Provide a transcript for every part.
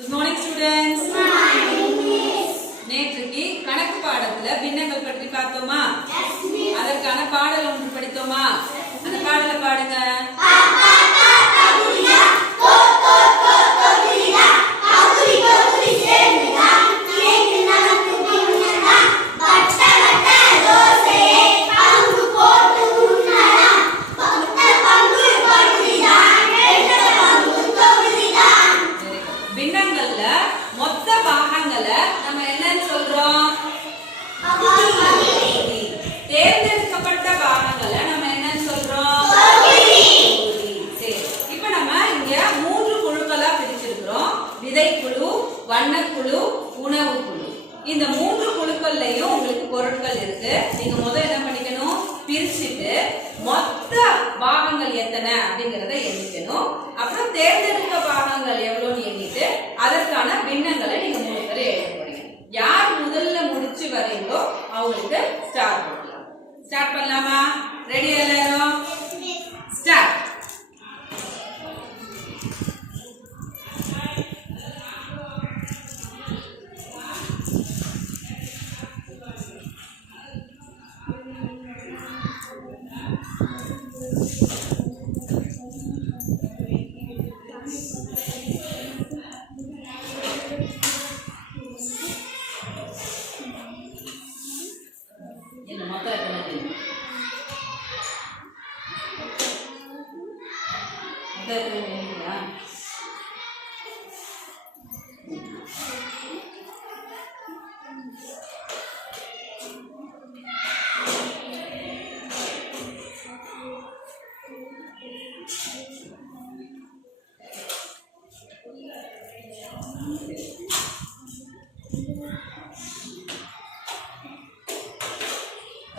Good morning students நேற்றுக்கு கணக்கு பாடத்துல பின்னங்கள் பற்றி பார்த்தோமா? அதற்கான பாடல் ஒன்று படித்தோமா? அந்த பாடலை பாடுங்க பின்னங்கள்ல மொத்த பாகங்களை நம்ம என்னன்னு சொல்றோம்? தேர்ந்தெடுக்கப்பட்ட பாகங்களை நம்ம என்னன்னு சொல்றோம்? சரி. இப்ப நம்ம இங்க மூன்று குழுக்களா பிரிச்சிருக்கிறோம். விதைக்குழு வண்ணக்குழு உணவு குழு இந்த மூன்று குழுக்கள்லயும் உங்களுக்கு பொருட்கள் இருக்கு. நீங்க முதல்ல என்ன பண்ணிக்கணும்? பிரிச்சுட்டு மொத்த பாகங்கள் எத்தனை அப்படிங்கறத எண்ணிக்கணும். அப்புறம் தேர்ந்தெடுக்க பாகங்கள் எவ்வளவுன்னு எண்ணிட்டு அவங்களுக்கு ஸ்டார்ட் பண்ணலாம். ஸ்டார்ட் பண்ணலாமா? ரெடி எல்லாரும்?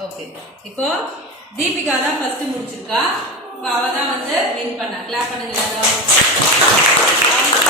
ஓகே. இப்போ தீபிகா தான் ஃபர்ஸ்ட் முடிச்சிருக்கா? இப்போ அவ தான் வந்து வின் பண்ணா கிளாப் பண்ணுங்க எல்லாரும்.